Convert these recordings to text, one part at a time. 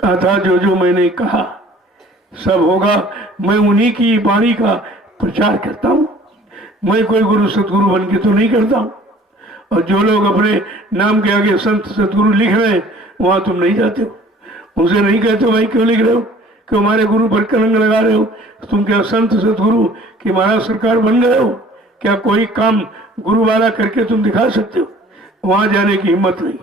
कहा था जो जो मैंने कहा सब होगा। मैं उन्हीं की वाणी का प्रचार करता हूँ, मैं कोई गुरु सतगुरु बन के तो नहीं करता हूँ। और जो लोग अपने नाम के आगे संत सतगुरु लिख रहे हैं वहां तुम नहीं जाते हो, उनसे नहीं कहते हो भाई क्यों लिख रहे हो, क्यों हमारे गुरु पर कलंक लगा रहे हो, तुम क्या संत सतगुरु की महाराज सरकार बन गए हो, क्या कोई काम गुरु वाला करके तुम दिखा सकते हो, वहां जाने की हिम्मत नहीं।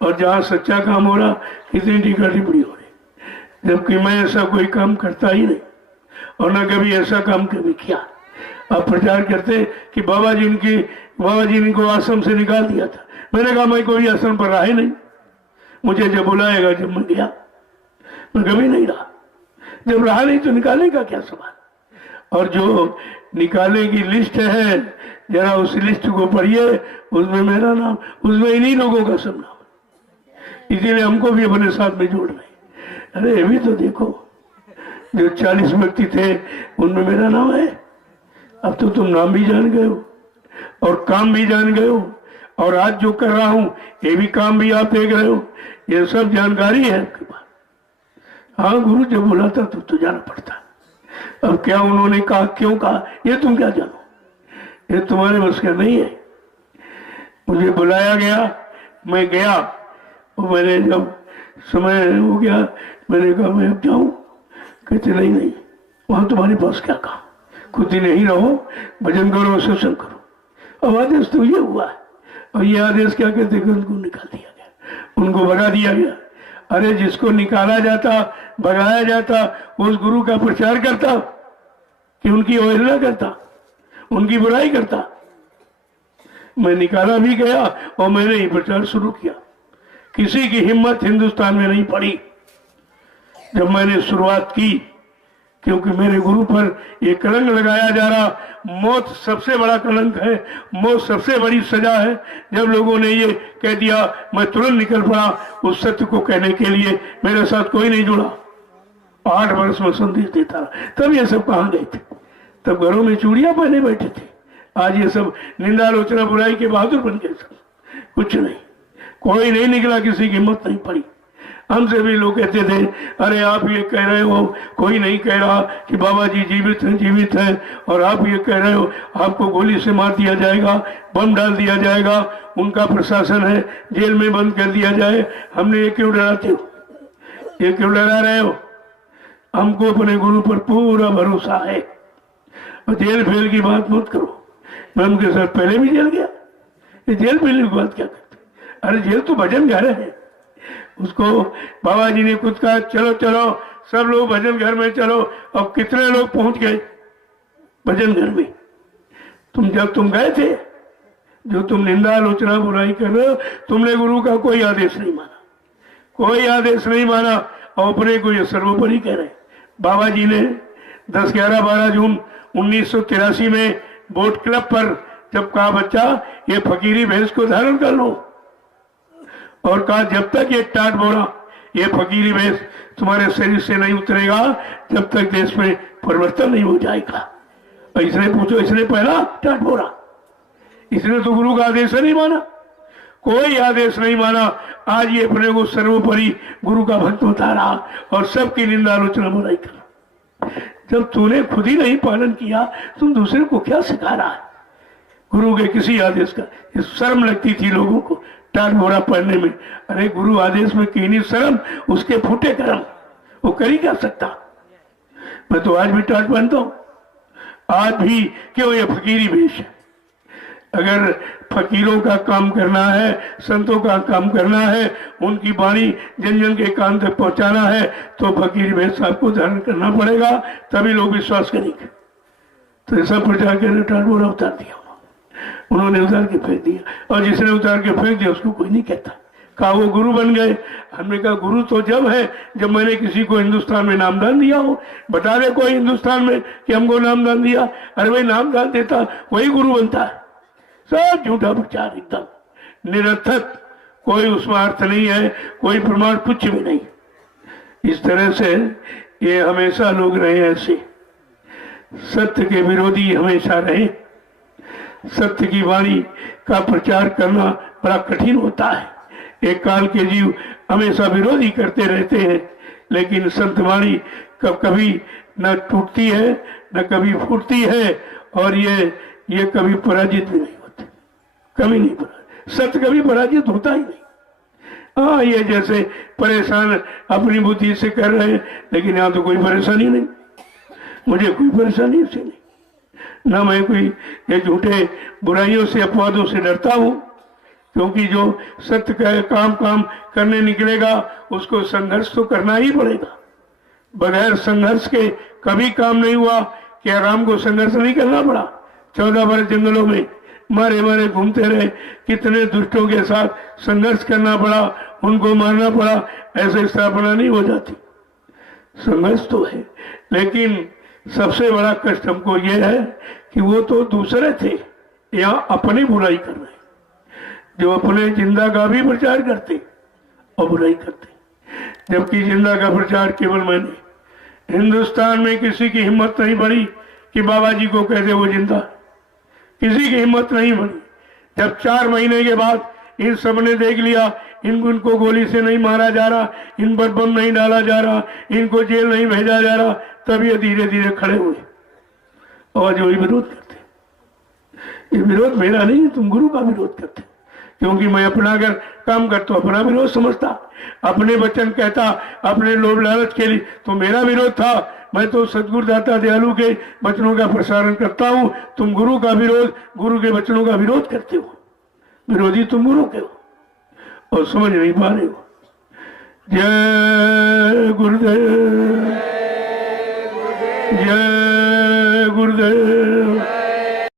और जहाँ सच्चा काम हो रहा इतनी टीका टिप्पणी हो रही, जबकि मैं ऐसा कोई काम करता ही नहीं और न कभी ऐसा काम कभी किया। आप प्रचार करते कि बाबा जी ने इनको आश्रम से निकाल दिया था। मैंने कहा मैं कोई आश्रम पर रहा ही नहीं, मुझे जब बुलाएगा जब मैं गया, मैं कभी नहीं रहा। जब रहा नहीं तो निकालने का क्या सवाल। और जो निकालने की लिस्ट है जरा उस लिस्ट को पढ़िए, उसमें मेरा नाम, उसमें इन्हीं लोगों का सब नाम, इसीलिए हमको भी अपने साथ में जोड़ रहे। अरे अभी तो देखो जो 40 व्यक्ति थे उनमें मेरा नाम है। अब तो तुम नाम भी जान गए हो और काम भी जान गए हो, और आज जो कर रहा हूं ये भी काम भी आप देख रहे हो, ये सब जानकारी है आपके पास। हाँ गुरु जब बुलाता तो जाना पड़ता। अब क्या उन्होंने कहा, क्यों कहा, ये तुम क्या जानो, ये तुम्हारे बस का नहीं है। मुझे बुलाया गया, मैं गया, और मैंने जब समय हो गया मैंने कहा मैं अब जाऊं। कहते नहीं वहां तुम्हारे पास क्या काम, खुद ही नहीं रहो, भजन करो, सत्संग करो। अब आदेश तो ये हुआ है, और ये आदेश क्या कहते हैं, उनको निकाल दिया गया, उनको भगा दिया गया। अरे जिसको निकाला जाता, भगाया जाता, उस गुरु का प्रचार करता कि उनकी अवहेलना करता, उनकी बुराई करता। मैं निकाला भी गया और मैंने ही प्रचार शुरू किया। किसी की हिम्मत हिंदुस्तान में नहीं पड़ी जब मैंने शुरुआत की, क्योंकि मेरे गुरु पर ये कलंक लगाया जा रहा। मौत सबसे बड़ा कलंक है, मौत सबसे बड़ी सजा है। जब लोगों ने ये कह दिया मैं तुरंत निकल पड़ा उस सत्य को कहने के लिए, मेरे साथ कोई नहीं जुड़ा। 8 वर्ष में संदेश देता रहा। तब ये सब कहाँ गए थे, तब घरों में चूड़ियां पहने बैठे थे। आज ये सब निंदा आलोचना बुराई के बहादुर बन गए सब, कुछ नहीं, कोई नहीं निकला, किसी की हिम्मत नहीं पड़ी। हमसे भी लोग कहते थे अरे आप ये कह रहे हो, कोई नहीं कह रहा कि बाबा जी जीवित हैं, और आप ये कह रहे हो आपको गोली से मार दिया जाएगा, बम डाल दिया जाएगा, उनका प्रशासन है, जेल में बंद कर दिया जाए। हमने ये क्यों डराते हो, ये क्यों डरा रहे हो? हमको अपने गुरु पर पूरा भरोसा है। और जेल फेल की बात मत करो, मैं उनके साथ पहले भी जेल गया। ये जेल फेल की बात क्या करते, अरे जेल तो भजन घर है। उसको बाबा जी ने खुद कहा चलो चलो सब लोग भजन घर में चलो, और कितने लोग पहुंच गए भजन घर में। जब तुम गए थे, जो तुम निंदा आलोचना बुराई कर रहे हो, तुमने गुरु का कोई आदेश नहीं माना, कोई आदेश नहीं माना, और अपने को ये सर्वोपरि कह रहे। बाबा जी ने 10, 11, 12 जून 1983 में बोट क्लब पर जब कहा बच्चा ये फकीरी भेष को धारण कर लो, और कहा जब तक ये टाट बोरा, ये फकीरी भेष तुम्हारे शरीर से नहीं उतरेगा, जब तक देश में परिवर्तन नहीं हो जाएगा। और इसने पूछो, इसने पहला टाट बोरा, इसने तो गुरु का आदेश नहीं माना, कोई आदेश नहीं माना। आज ये अपने को सर्वोपरि गुरु का भक्त बता रहा और सबकी निंदा आलोचना बुराई कर रहा। जब तूने खुद ही नहीं पालन किया, तुम दूसरे को क्या सिखा रहा है? गुरु के किसी आदेश का शर्म लगती थी लोगों को टाट बोरा पहनने में। अरे गुरु आदेश में कीनी शर्म, उसके फूटे कर्म, वो कर ही क्या सकता। मैं तो आज भी टाट पहनता हूं, आज भी, क्यों? ये फकीरी वेश है। अगर फकीरों का काम करना है, संतों का काम करना है, उनकी वाणी जन जन के कान तक पहुंचाना है, तो फकीरी वेश आपको धारण करना पड़ेगा, तभी लोग विश्वास करेंगे। तो ऐसा प्रचार करने टाट बोरा उतार दिया उन्होंने उतार के फेंक दिया, और जिसने उतार के फेंक दिया उसको कोई नहीं कहता। कहा वो गुरु बन गए। हमने कहा गुरु तो जब है जब मैंने किसी को हिंदुस्तान में नामदान दिया हो। बता दे कोई हिंदुस्तान में कि हमको नामदान दिया। अरे भाई नामदान देता वही गुरु बनता है। सब झूठा प्रचार, एकदम निरर्थक, कोई उसमें अर्थ नहीं है, कोई प्रमाण कुछ भी नहीं। इस तरह से ये हमेशा लोग रहे ऐसे, सत्य के विरोधी हमेशा रहे। सत्य की वाणी का प्रचार करना बड़ा कठिन होता है। एक काल के जीव हमेशा विरोधी करते रहते हैं, लेकिन संतवाणी कभी न टूटती है न कभी फूटती है, और ये कभी पराजित भी नहीं होती, कभी नहीं पराजित। सत्य कभी पराजित होता ही नहीं। हाँ, ये जैसे परेशान अपनी बुद्धि से कर रहे हैं, लेकिन यहाँ तो कोई परेशानी नहीं, मुझे कोई परेशानी इससे नहीं। ना मैं कोई ये झूठे बुराइयों से अपवादों से डरता हूँ, क्योंकि जो सत्य का काम करने निकलेगा उसको संघर्ष तो करना ही पड़ेगा। बगैर संघर्ष के कभी काम नहीं हुआ। क्या राम को संघर्ष नहीं करना पड़ा? 14 वर्ष जंगलों में मारे मारे घूमते रहे, कितने दुष्टों के साथ संघर्ष करना पड़ा, उनको मारना पड़ा। ऐसे स्थापना नहीं हो जाती, संघर्ष तो है। लेकिन सबसे बड़ा कष्ट हमको ये है कि वो तो दूसरे थे, यहाँ अपनी बुराई कर रहे, जो अपने जिंदा का भी प्रचार करते और बुराई करते, जबकि जिंदा का प्रचार केवल मैंने। हिंदुस्तान में किसी की हिम्मत नहीं बढ़ी कि बाबा जी को कह दे वो जिंदा, किसी की हिम्मत नहीं बनी। जब 4 महीने के बाद इन सब ने देख लिया इनको गोली से नहीं मारा जा रहा, इन पर बम नहीं डाला जा रहा, इनको जेल नहीं भेजा जा रहा, तब ये धीरे धीरे खड़े हुए और जो विरोध करते। ये विरोध मेरा नहीं, तुम गुरु का विरोध करते, क्योंकि मैं अपना अगर काम करता अपना विरोध समझता, अपने वचन कहता अपने लोभ लालच के लिए, तो मेरा विरोध था। मैं तो सदगुरु दाता दयालु के वचनों का प्रसारण करता हूँ, तुम गुरु का विरोध, गुरु के वचनों का विरोध करते हो। विरोधी तुम गुरु के हो और समझ नहीं पा रहे हो। जय गुरुदेव।